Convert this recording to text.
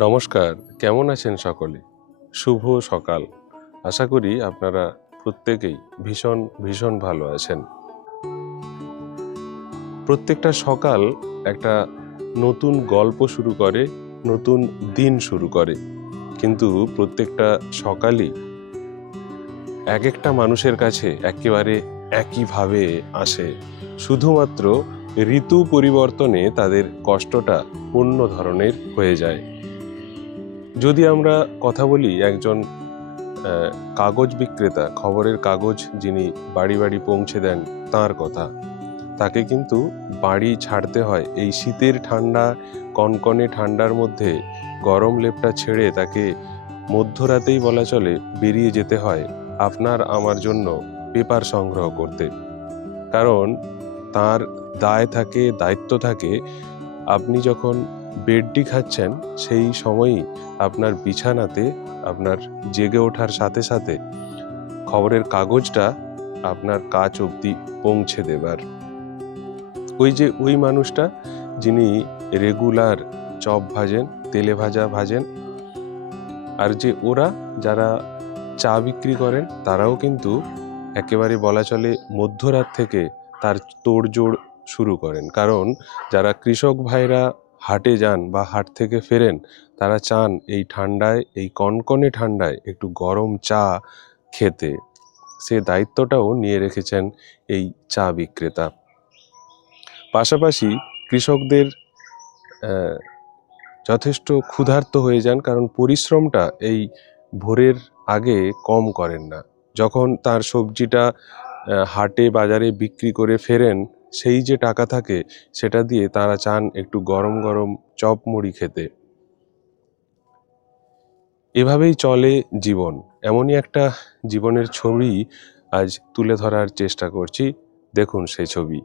নমস্কার, কেমন আছেন সকলে? শুভ সকাল। আশা করি আপনারা প্রত্যেকেই ভীষণ ভীষণ ভালো আছেন। প্রত্যেকটা সকাল একটা নতুন গল্প শুরু করে, নতুন দিন শুরু করে। কিন্তু প্রত্যেকটা সকালই এক একটা মানুষের কাছে একেবারে একইভাবে আসে। শুধুমাত্র ঋতু পরিবর্তনে তাদের কষ্টটা অন্য ধরনের হয়ে যায়। যদি আমরা কথা বলি একজন কাগজ বিক্রেতা, খবরের কাগজ যিনি বাড়ি বাড়ি পৌঁছে দেন তার কথা, তাকে কিন্তু বাড়ি ছাড়তে হয়। এই শীতের ঠান্ডা, কনকনে ঠান্ডার মধ্যে গরম লেপটা ছেড়ে তাকে মধ্যরাতেই বলা চলে বেরিয়ে যেতে হয় আপনার আমার জন্য পেপার সংগ্রহ করতে। কারণ তার দায় থাকে, দায়িত্ব থাকে, আপনি যখন বেডটি খাচ্ছেন, সেই সময়ই আপনার বিছানাতে আপনার জেগে ওঠার সাথে সাথে খবরের কাগজটা আপনার কাজ অবধি পৌঁছে দেবার। ওই যে, ওই মানুষটা যিনি রেগুলার চপ ভাজেন, তেলে ভাজা ভাজেন, আর যে ওরা যারা চা বিক্রি করেন, তারাও কিন্তু একেবারে বলা চলে মধ্যরাত থেকে তার তোড়জোড় শুরু করেন। কারণ যারা কৃষক ভাইরা হাটে যান বা হাট থেকে ফেরেন, তারা চান এই ঠান্ডায়, এই কনকনে ঠান্ডায় একটু গরম চা খেতে। সে দায়িত্বটাও নিয়ে রেখেছেন এই চা বিক্রেতা। পাশাপাশি কৃষকদের যথেষ্ট ক্ষুধার্ত হয়ে যান কারণ পরিশ্রমটা এই ভোরের আগে কম করেন না। যখন তার সবজিটা হাটে বাজারে বিক্রি করে ফেরেন সেই যে টাকা থাকে, সেটা দিয়ে তারা চান একটু গরম গরম চপ মুড়ি খেতে। এভাবেই চলে জীবন। এমনই একটা জীবনের ছবি আজ তুলে ধরার চেষ্টা করছি। দেখুন সেই ছবি।